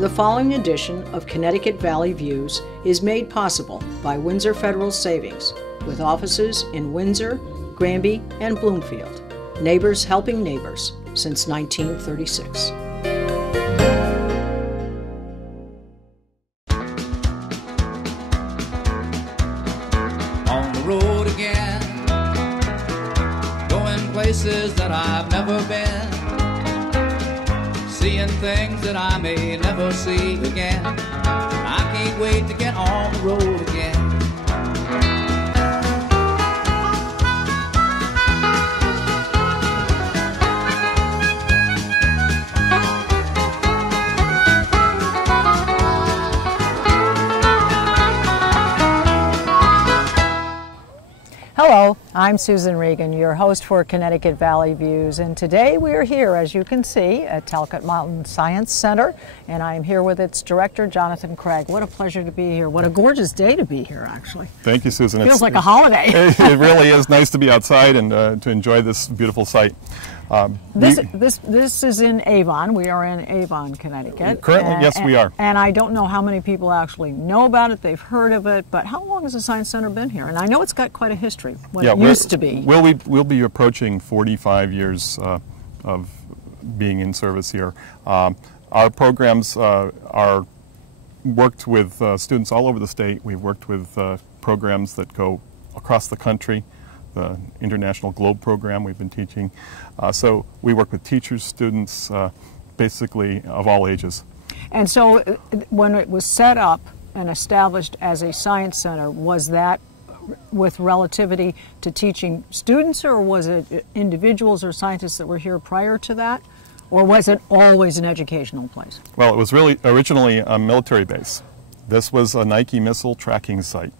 The following edition of Connecticut Valley Views is made possible by Windsor Federal Savings, with offices in Windsor, Granby, and Bloomfield. Neighbors helping neighbors since 1936. On the road again, going places that I've never been, seeing things that I may never see again. I can't wait to get on the road again. Hello, I'm Susan Regan, your host for Connecticut Valley Views, and today we are here, as you can see, at Talcott Mountain Science Center, and I am here with its director, Jonathan Craig. What a pleasure to be here. What a gorgeous day to be here, actually. Thank you, Susan. Feels like a holiday. It really is nice to be outside and to enjoy this beautiful site. This is in Avon. We are in Avon, Connecticut. Currently, yes, we are. And I don't know how many people actually know about it. They've heard of it, but how long has the Science Center been here? And I know it's got quite a history, what it used to be. We'll be approaching 45 years of being in service here. Our programs are worked with students all over the state. We've worked with programs that go across the country. The International Globe program we've been teaching. So we work with teachers, students, basically of all ages. And so when it was set up and established as a science center, was that with relativity to teaching students, or was it individuals or scientists that were here prior to that? Or was it always an educational place? Well, it was really originally a military base. This was a Nike missile tracking site.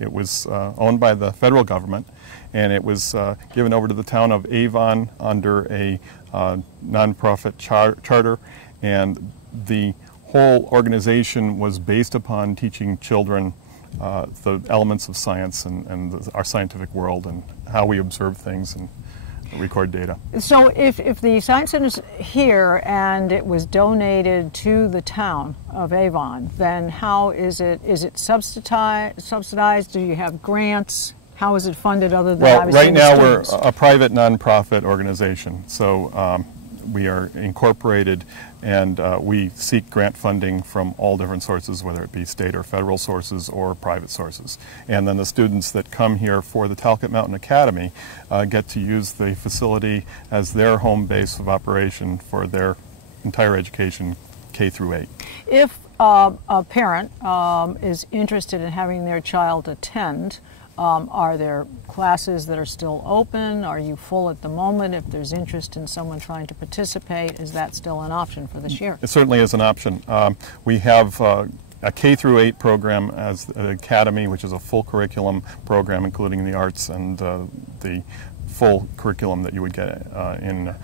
It was owned by the federal government, and it was given over to the town of Avon under a nonprofit charter, and the whole organization was based upon teaching children the elements of science and our scientific world and how we observe things and record data. So if the Science Center's here and it was donated to the town of Avon, then how is it? Is it subsidized? Do you have grants? How is it funded other than obviously right now students? We're a private nonprofit organization, so we are incorporated, and we seek grant funding from all different sources, whether it be state or federal sources or private sources. And then the students that come here for the Talcott Mountain Academy get to use the facility as their home base of operation for their entire education, K through 8. If a parent is interested in having their child attend, are there classes that are still open? Are you full at the moment? If there's interest in someone trying to participate, is that still an option for this year? It certainly is an option. We have a K through 8 program as the Academy, which is a full curriculum program including the arts and the full curriculum that you would get in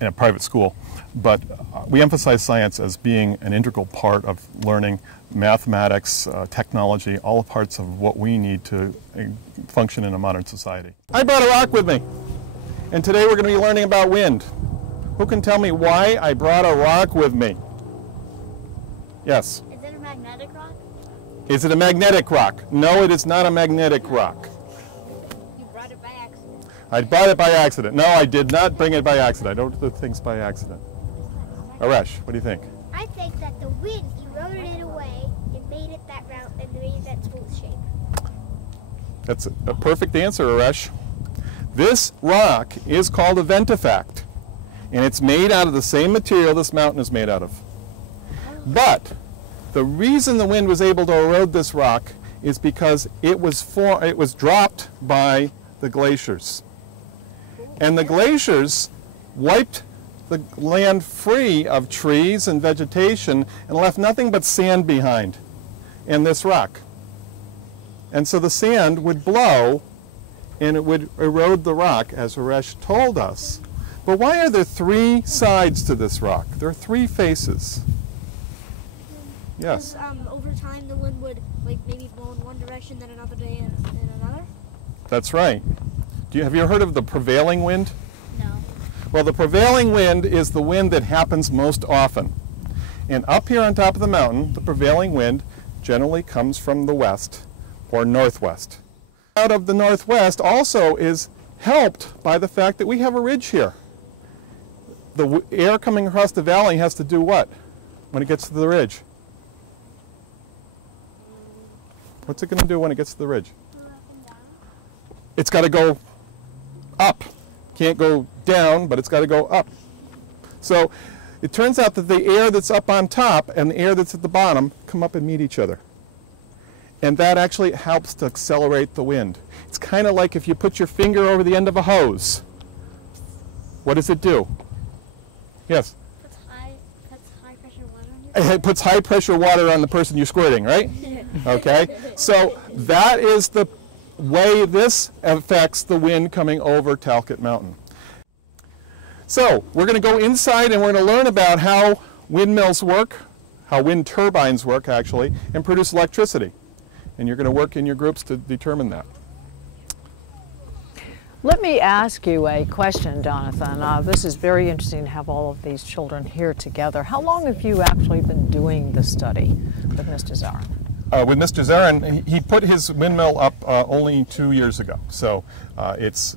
a private school. But we emphasize science as being an integral part of learning mathematics, technology, all parts of what we need to function in a modern society. I brought a rock with me, and today we're going to be learning about wind. Who can tell me why I brought a rock with me? Yes? Is it a magnetic rock? Is it a magnetic rock? No, it is not a magnetic rock. You brought it by accident. I brought it by accident. No, I did not bring it by accident. I don't do things by accident. Arash, what do you think? I think that the wind eroded it away and made it that round and made it that smooth shape. That's a perfect answer, Arash. This rock is called a benefactor, and it's made out of the same material this mountain is made out of. But the reason the wind was able to erode this rock is because it was dropped by the glaciers. And the glaciers wiped the land free of trees and vegetation and left nothing but sand behind and this rock. And so the sand would blow and it would erode the rock, as Haresh told us. But why are there 3 sides to this rock? There are 3 faces. Yes? Over time the wind would maybe blow in one direction, then another day and another? That's right. Have you heard of the prevailing wind? No. Well, the prevailing wind is the wind that happens most often. And up here on top of the mountain, the prevailing wind generally comes from the west or northwest. Out of the northwest also is helped by the fact that we have a ridge here. The air coming across the valley has to do what when it gets to the ridge? What's it going to do when it gets to the ridge? It's got to go up. Can't go down, but it's got to go up. So it turns out that the air that's up on top and the air that's at the bottom come up and meet each other. And that actually helps to accelerate the wind. It's kind of like if you put your finger over the end of a hose. What does it do? Yes? Puts high pressure water on you. It puts high pressure water on the person you're squirting, right? Okay? So that is the way this affects the wind coming over Talcott Mountain. So we're going to go inside and we're going to learn about how windmills work, how wind turbines work actually, and produce electricity. And you're going to work in your groups to determine that. Let me ask you a question, Jonathan. This is very interesting to have all of these children here together. How long have you actually been doing the study with Mr. Zahren? With Mr. Zahren, he put his windmill up only 2 years ago. So it's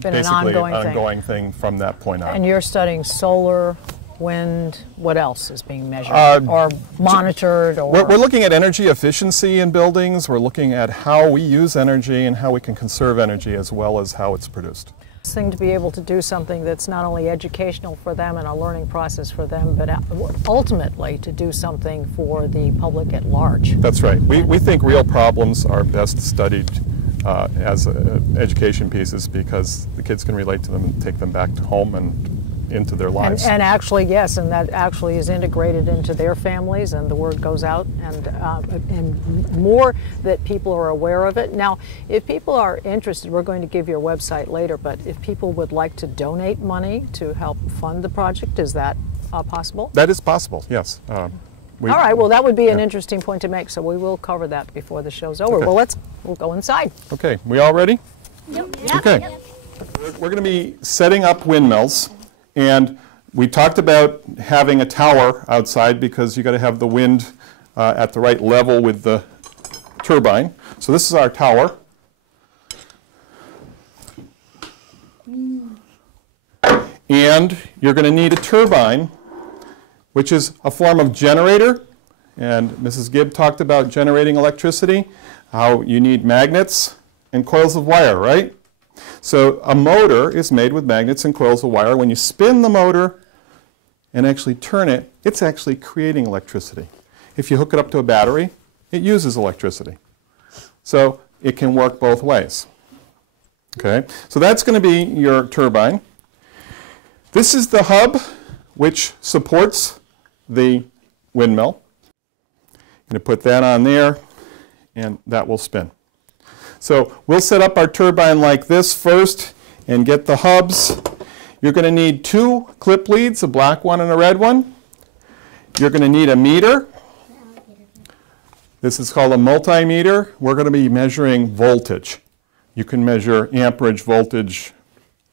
Been basically an an ongoing thing from that point on. And you're studying solar, wind, what else is being measured or monitored? Or We're looking at energy efficiency in buildings. We're looking at how we use energy and how we can conserve energy as well as how it's produced. This thing to be able to do something that's not only educational for them and a learning process for them, but ultimately to do something for the public at large. That's right. We think real problems are best studied as education pieces because the kids can relate to them and take them back to home and into their lives. And actually, yes, and that actually is integrated into their families, and the word goes out, and more that people are aware of it. Now, if people are interested, we're going to give you a website later, but if people would like to donate money to help fund the project, is that possible? That is possible, yes. All right, well, that would be an interesting point to make, so we will cover that before the show's over. Okay. Well, we'll go inside. Okay, we all ready? Yep. Okay. Yep. We're going to be setting up windmills, and we talked about having a tower outside because you got to have the wind at the right level with the turbine. So this is our tower. And you're going to need a turbine, which is a form of generator. And Mrs. Gibb talked about generating electricity, how you need magnets and coils of wire, right? So a motor is made with magnets and coils of wire. When you spin the motor and actually turn it, it's actually creating electricity. If you hook it up to a battery, it uses electricity. So it can work both ways. Okay, so that's going to be your turbine. This is the hub which supports the windmill. I'm going to put that on there, and that will spin. So we'll set up our turbine like this first and get the hubs. You're going to need 2 clip leads, a black one and a red one. You're going to need a meter. This is called a multimeter. We're going to be measuring voltage. You can measure amperage, voltage,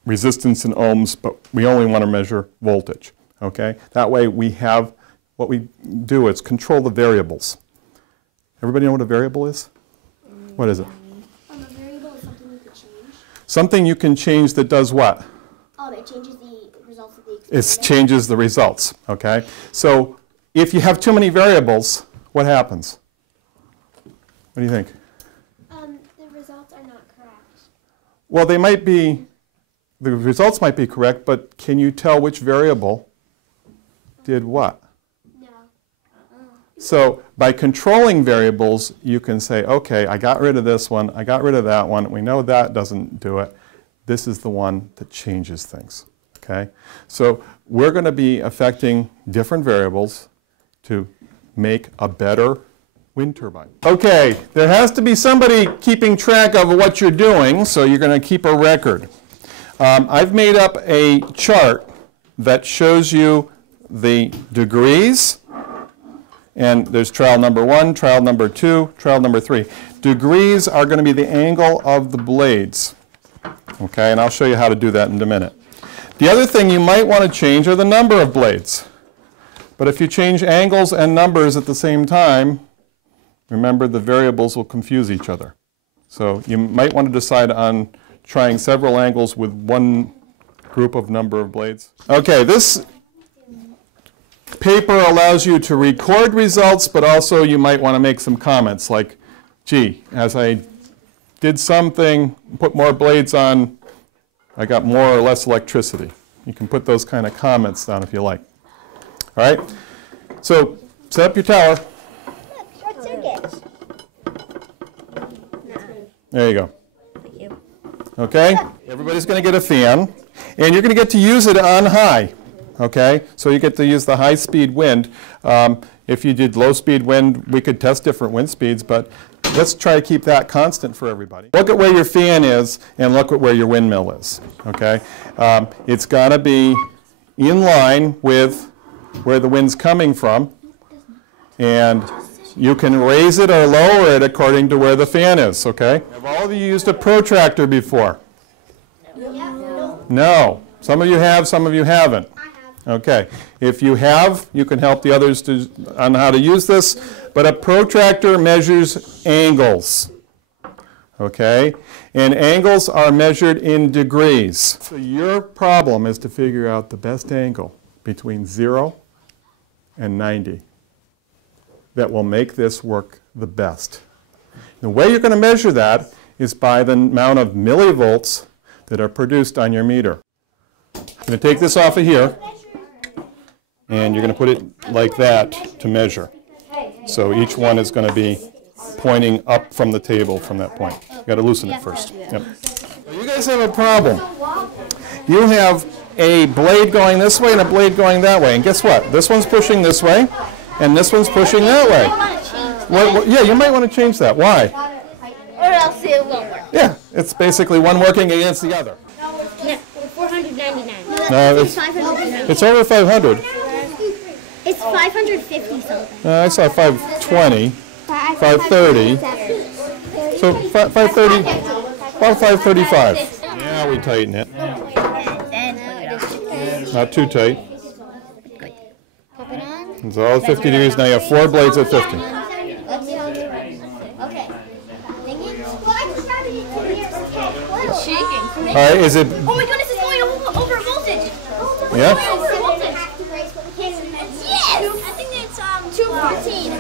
resistance in ohms, but we only want to measure voltage. Okay? That way we have, what we do is control the variables. Everybody know what a variable is? What is it? A variable is something you could change. Something you can change that does what? It changes the results of the experiment. It changes the results, okay? So if you have too many variables, what happens? What do you think? The results are not correct. Well, they might be, the results might be correct, but can you tell which variable did what? No. So by controlling variables, you can say, okay, I got rid of this one, I got rid of that one, we know that doesn't do it. This is the one that changes things, okay? So we're going to be affecting different variables to make a better wind turbine. Okay, there has to be somebody keeping track of what you're doing, so you're going to keep a record. I've made up a chart that shows you the degrees, and there's trial number 1, trial number 2, trial number 3. Degrees are going to be the angle of the blades. Okay, and I'll show you how to do that in a minute. The other thing you might want to change are the number of blades. But if you change angles and numbers at the same time, remember the variables will confuse each other. So you might want to decide on trying several angles with one group of number of blades. Okay, this paper allows you to record results, but also you might want to make some comments like, gee, as I did something, put more blades on, I got more or less electricity. You can put those kind of comments down if you like. All right? So set up your tower. What's in it? There you go. Thank you. Okay? Everybody's going to get a fan, and you're going to get to use it on high. Okay? So you get to use the high-speed wind. If you did low-speed wind, we could test different wind speeds, but let's try to keep that constant for everybody. Look at where your fan is, and look at where your windmill is. Okay? It's got to be in line with where the wind's coming from, and you can raise it or lower it according to where the fan is. Okay? Have all of you used a protractor before? No. Some of you have, some of you haven't. Okay, if you have, you can help the others on how to use this, but a protractor measures angles, okay? And angles are measured in degrees. So your problem is to figure out the best angle between 0 and 90 that will make this work the best. The way you're going to measure that is by the amount of millivolts that are produced on your meter. I'm going to take this off of here, and you're going to put it like that to measure. So each one is going to be pointing up from the table from that point. You've got to loosen it first. Yep. So you guys have a problem. You have a blade going this way and a blade going that way. And guess what? This one's pushing this way, and this one's pushing that way. Well, yeah, you might want to change that. Why? Or else it won't work. Yeah, it's basically one working against the other. No, 499. No, It's 500. it's over 500. It's 550 something. I saw 520, 530. So 530, about 535. Yeah, we tighten it. Not too tight. It's all 50 degrees. Now you have 4 blades at 50. All right, is it? Oh my goodness, it's going over voltage. Yeah. Yes! I think it's 214.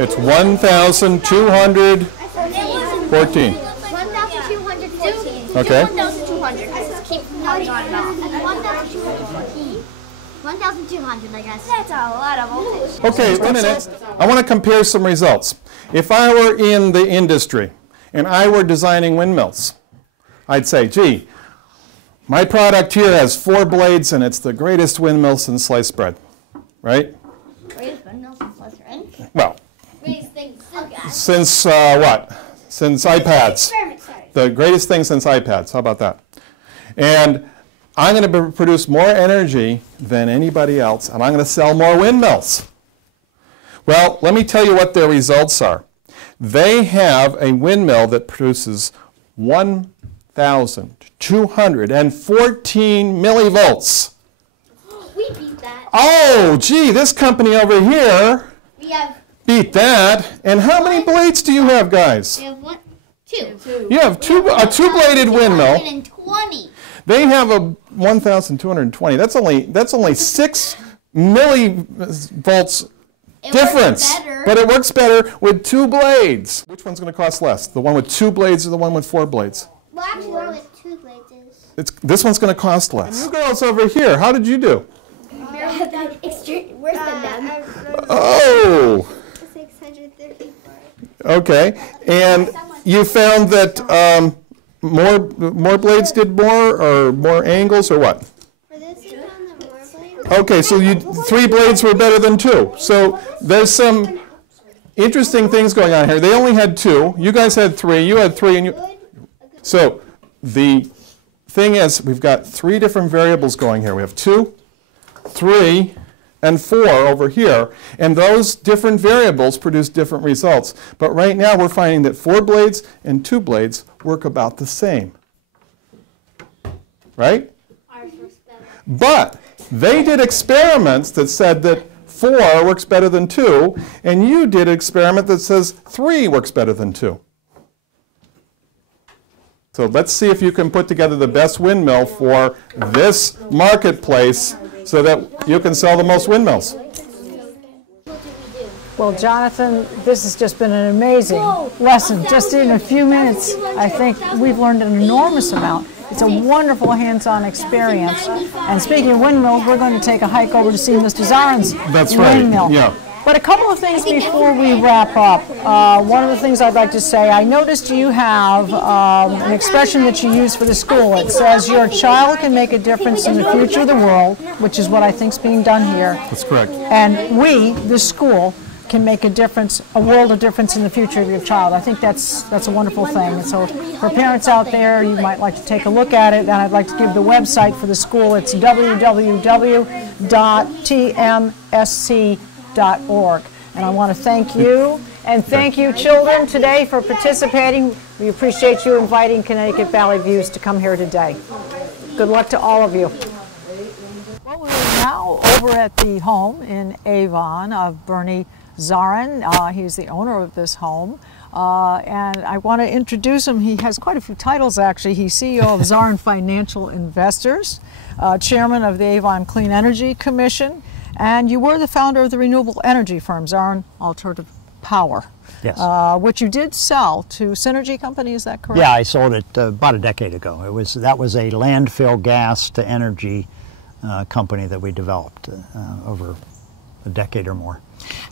It's 1,214. 1,214. Okay. 1,200. I just keep counting on and off. 1,214. 1,200, I guess. That's a lot of voltage. Okay, wait a minute. I want to compare some results. If I were in the industry and I were designing windmills, I'd say, gee, my product here has 4 blades and it's the greatest windmill since sliced bread, right? Greatest windmill since sliced bread? Well, Greatest thing since what? Since iPads. The greatest thing since iPads. How about that? And I'm going to produce more energy than anybody else, and I'm going to sell more windmills. Well, let me tell you what their results are. They have a windmill that produces 1,214 millivolts. We beat that. Oh, gee, this company over here We have beat that. And how many blades do you have, guys? We have one, two. You have a two-bladed windmill. 120. They have a 1,220. That's only 6 millivolts difference. But it works better with 2 blades. Which one's going to cost less? The one with 2 blades or the one with 4 blades? Well, actually, the one with 2 blades is. This one's going to cost less. You girls over here, how did you do? Worse than them. Oh. 634. Okay. And you found that more blades did more, or more angles, or what? For this, you found that more blades. Okay, so 3 blades were better than 2. So there's some interesting things going on here. They only had 2. You guys had 3. You had 3, and you. So the thing is, we've got 3 different variables going here. We have 2, 3, and 4 over here, and those different variables produce different results. But right now we're finding that 4 blades and 2 blades work about the same. Right? Ours works better. But they did experiments that said that 4 works better than 2, and you did an experiment that says 3 works better than 2. So let's see if you can put together the best windmill for this marketplace so that you can sell the most windmills. Well, Jonathan, this has just been an amazing lesson. Just in a few minutes, I think we've learned an enormous amount. It's a wonderful hands-on experience. And speaking of windmills, we're going to take a hike over to see Mr. Zahren's windmill. Yeah. But a couple of things before we wrap up. One of the things I'd like to say, I noticed you have an expression that you use for the school. It says, your child can make a difference in the future of the world, which is what I think is being done here. That's correct. And we, the school, can make a difference, a world of difference in the future of your child. I think that's a wonderful thing. And so for parents out there, you might like to take a look at it, and I'd like to give the website for the school. It's www.tmsc.org. And I want to thank you, and thank you, children, today for participating. We appreciate you inviting Connecticut Valley Views to come here today. Good luck to all of you. Well, we're now over at the home in Avon of Bernie Zahren. He's the owner of this home. And I want to introduce him. He has quite a few titles, actually. He's CEO of Zahren Financial Investors, chairman of the Avon Clean Energy Commission, and you were the founder of the renewable energy firm, Zahren Alternative Power. Yes. Which you did sell to Synergy Company, is that correct? Yeah, I sold it about a decade ago. That was a landfill gas to energy company that we developed over a decade or more.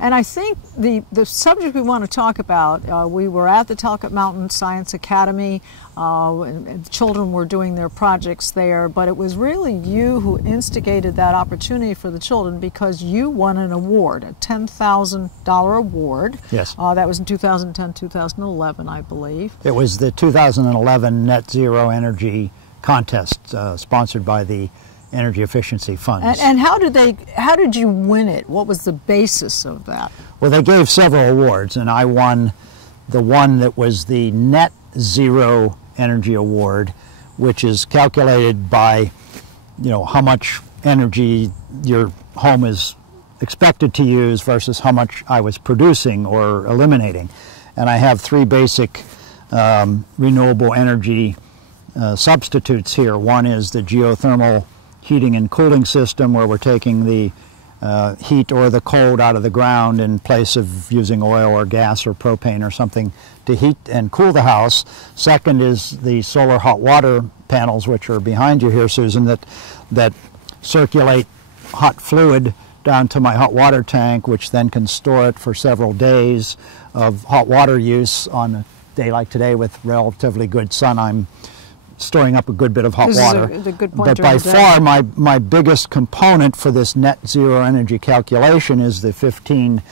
And I think the subject we want to talk about, we were at the Talcott Mountain Science Academy, and children were doing their projects there, but it was really you who instigated that opportunity for the children because you won an award, a $10,000 award. Yes. That was in 2010, 2011, I believe. It was the 2011 Net Zero Energy Contest sponsored by the Energy Efficiency Funds. And how did you win it? What was the basis of that? Well, they gave several awards, and I won the one that was the Net Zero Energy Award, which is calculated by, how much energy your home is expected to use versus how much I was producing or eliminating. And I have 3 basic renewable energy substitutes here. One is the geothermal heating and cooling system, where we're taking the heat or the cold out of the ground in place of using oil or gas or propane or something to heat and cool the house. Second is the solar hot water panels, which are behind you here, Susan, that circulate hot fluid down to my hot water tank, which then can store it for several days of hot water use. On a day like today with relatively good sun, I'm storing up a good bit of hot water. Is a good point. But by far my biggest component for this net zero energy calculation is the 15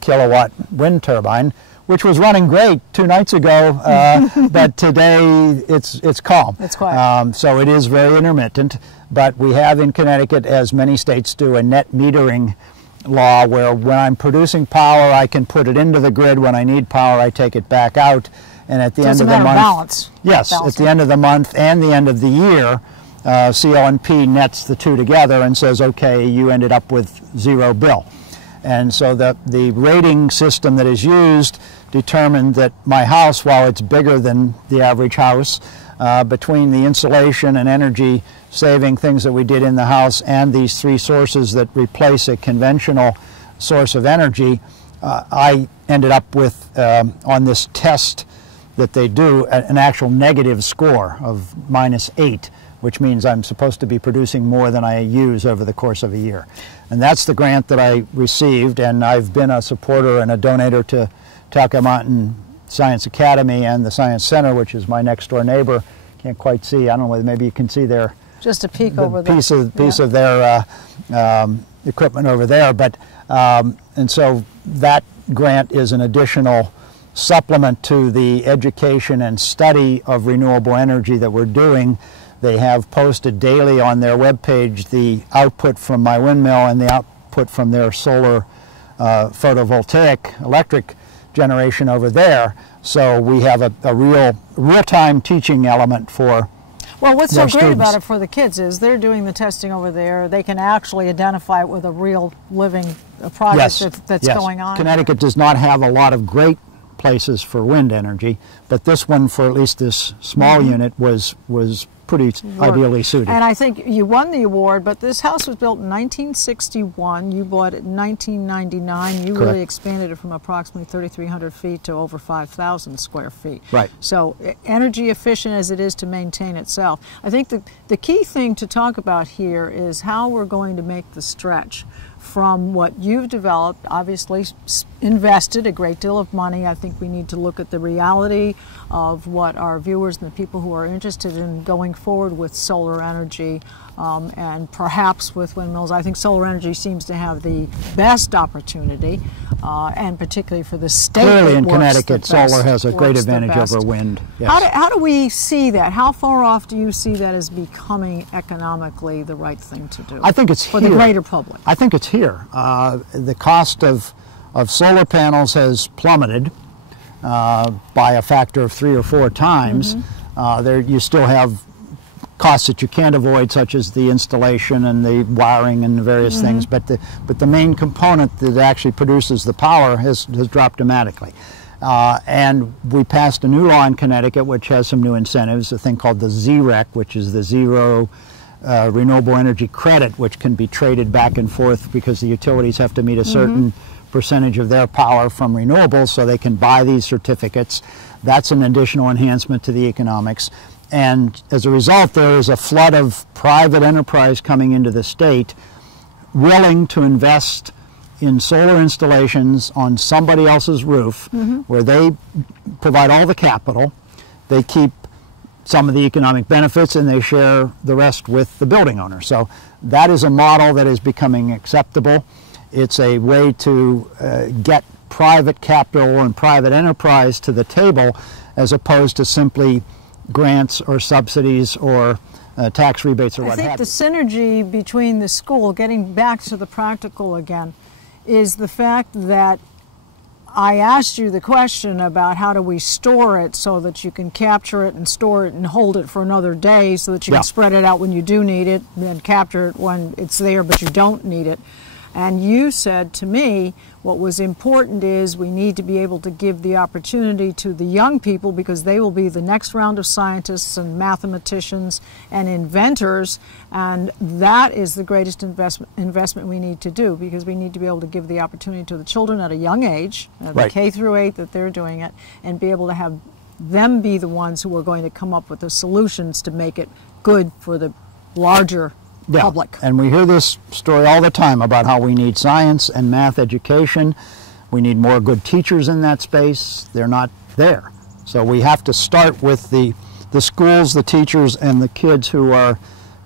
kilowatt wind turbine, which was running great 2 nights ago, but today it's calm. It's quiet. So it is very intermittent, but we have in Connecticut, as many states do, a net metering law where when I'm producing power I can put it into the grid. When I need power I take it back out. And at the end of the month, balance. Yes, at the end of the month and the end of the year, CL&P nets the 2 together and says, okay, you ended up with 0 bill. And so the rating system that is used determined that my house, while it's bigger than the average house, between the insulation and energy saving things that we did in the house and these 3 sources that replace a conventional source of energy, I ended up with, on this test that they do, an actual negative score of -8, which means I'm supposed to be producing more than I use over the course of a year. And that's the grant that I received, and I've been a supporter and a donator to Talcott Mountain Science Academy and the Science Center, which is my next door neighbor. Can't quite see, I don't know whether maybe you can see their just a peek over there. Piece of their equipment over there. But and so that grant is an additional supplement to the education and study of renewable energy that we're doing. They have posted daily on their webpage the output from my windmill and the output from their solar photovoltaic electric generation over there. So we have a real-time teaching element for Well, what's so their great about students. it for the kids is they're doing the testing over there. They can actually identify it with a real living project that's yes. going on. Connecticut does not have a lot of great places for wind energy, but this one, for at least this small unit, was pretty ideally suited. And I think you won the award, but this house was built in 1961. You bought it in 1999. You really expanded it from approximately 3,300 feet to over 5,000 square feet. Right. So energy efficient as it is to maintain itself. I think the key thing to talk about here is how we're going to make the stretch from what you've developed, obviously invested a great deal of money. I think we need to look at the reality of what our viewers and the people who are interested in going forward with solar energy and perhaps with windmills. I think solar energy seems to have the best opportunity, and particularly for the state. Clearly in Connecticut, solar has a great advantage over wind. Yes. How do we see that? How far off do you see that as becoming economically the right thing to do? I think it's for here. the greater public. I think it's here. The cost of solar panels has plummeted by a factor of 3 or 4 times. There you still have costs that you can't avoid, such as the installation and the wiring and the various things, but the main component that actually produces the power has dropped dramatically. And we passed a new law in Connecticut which has some new incentives, a thing called the ZREC, which is the Zero Renewable Energy Credit, which can be traded back and forth because the utilities have to meet a certain percentage of their power from renewables, so they can buy these certificates. That's an additional enhancement to the economics. And as a result, there is a flood of private enterprise coming into the state willing to invest in solar installations on somebody else's roof, where they provide all the capital, they keep some of the economic benefits, and they share the rest with the building owner. So that is a model that is becoming acceptable. It's a way to get private capital and private enterprise to the table, as opposed to simply grants or subsidies or tax rebates or what have you. I think the synergy between the school, getting back to the practical again, is the fact that I asked you the question about how do we store it so that you can capture it and store it and hold it for another day so that you can spread it out when you do need it, and then capture it when it's there but you don't need it. And you said to me, what was important is we need to be able to give the opportunity to the young people, because they will be the next round of scientists and mathematicians and inventors, and that is the greatest investment we need to do, because we need to be able to give the opportunity to the children at a young age, the K through 8 that they're doing it, and be able to have them be the ones who are going to come up with the solutions to make it good for the larger public. And we hear this story all the time about how we need science and math education. We need more good teachers in that space. They're not there. So we have to start with the schools, the teachers, and the kids who are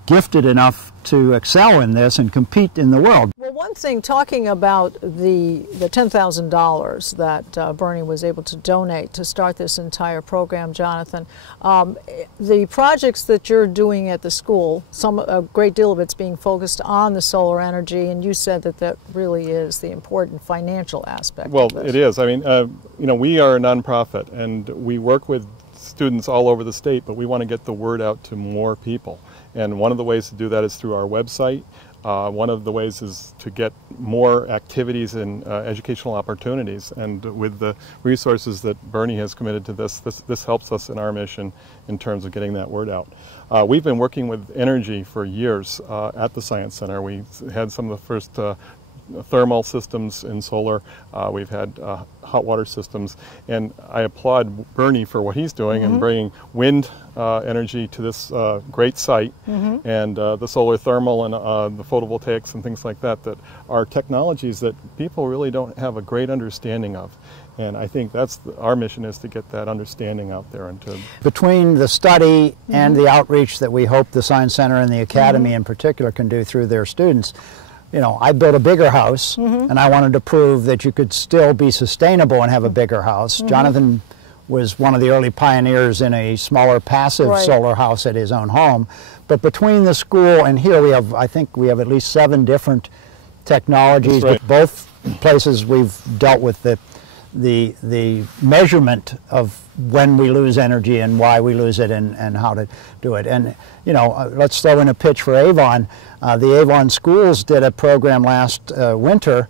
gifted enough to excel in this and compete in the world. Well, one thing, talking about the $10,000 that Bernie was able to donate to start this entire program, Jonathan, the projects that you're doing at the school, a great deal of it's being focused on the solar energy, and you said that that really is the important financial aspect. Well, of this. it is. I mean, you know, we are a nonprofit, and we work with students all over the state, but we want to get the word out to more people. And one of the ways to do that is through our website. One of the ways is to get more activities and educational opportunities. And with the resources that Bernie has committed to this helps us in our mission in terms of getting that word out. We've been working with energy for years at the Science Center. We had some of the first thermal systems in solar. We've had hot water systems, and I applaud Bernie for what he's doing in bringing wind energy to this great site, and the solar thermal and the photovoltaics and things like that are technologies that people really don't have a great understanding of. And I think that's our mission, is to get that understanding out there. And to between the study and the outreach that we hope the Science Center and the Academy in particular can do through their students, you know, I built a bigger house, and I wanted to prove that you could still be sustainable and have a bigger house. Jonathan was one of the early pioneers in a smaller passive solar house at his own home. But between the school and here, we have, I think we have at least 7 different technologies. Both places we've dealt with the the measurement of when we lose energy and why we lose it and how to do it. And you know, let's throw in a pitch for Avon. The Avon schools did a program last winter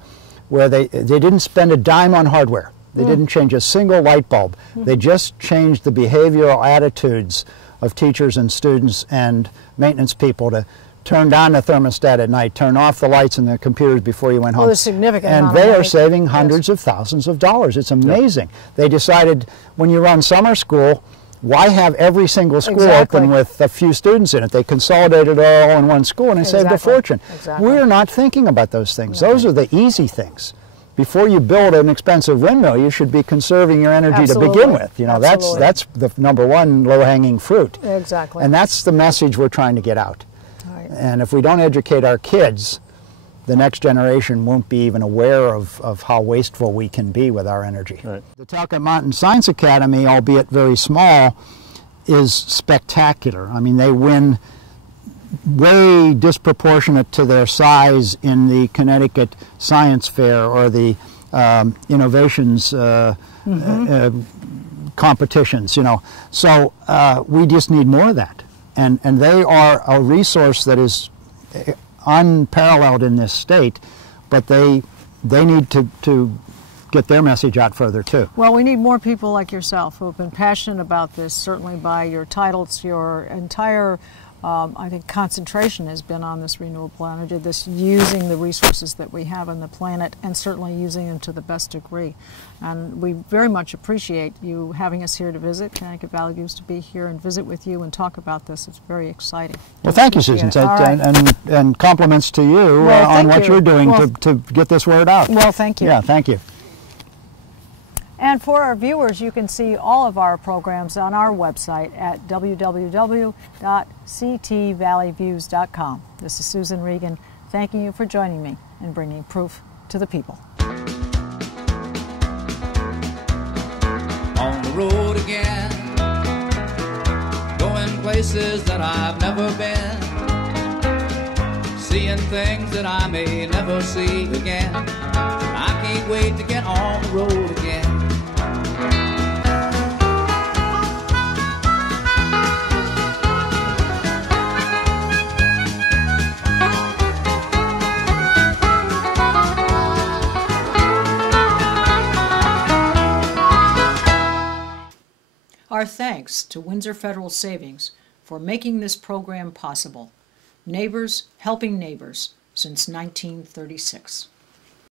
where they didn't spend a dime on hardware. They didn't change a single light bulb. They just changed the behavioral attitudes of teachers and students and maintenance people to turn down the thermostat at night, turn off the lights and the computers before you went home. Well, a significant and amount of they are money. saving hundreds of thousands of dollars. It's amazing. They decided when you run summer school, why have every single school open with a few students in it? They consolidated it all in one school and they saved a fortune. We're not thinking about those things. Those are the easy things. Before you build an expensive windmill, you should be conserving your energy to begin with. You know, that's the number one low-hanging fruit. Exactly. And that's the message we're trying to get out. And if we don't educate our kids, the next generation won't be even aware of how wasteful we can be with our energy. Right. The Talcott Mountain Science Academy, albeit very small, is spectacular. I mean, they win way disproportionate to their size in the Connecticut Science Fair or the innovations competitions, you know. So we just need more of that. And they are a resource that is unparalleled in this state, but they need to get their message out further too. Well, we need more people like yourself who have been passionate about this, certainly by your titles, your entire I think concentration has been on this renewable energy, this using the resources that we have on the planet and certainly using them to the best degree. And we very much appreciate you having us here to visit. Connecticut Valley used to be here and visit with you and talk about this. It's very exciting. Well, thank you, Susan, and compliments to you on what you're doing to get this word out. Well, thank you. Yeah, thank you. And for our viewers, you can see all of our programs on our website at www.ctvalleyviews.com. This is Susan Regan, thanking you for joining me and bringing proof to the people. On the road again, going places that I've never been, seeing things that I may never see again. I can't wait to get on the road again. Our thanks to Windsor Federal Savings for making this program possible. Neighbors helping neighbors since 1936.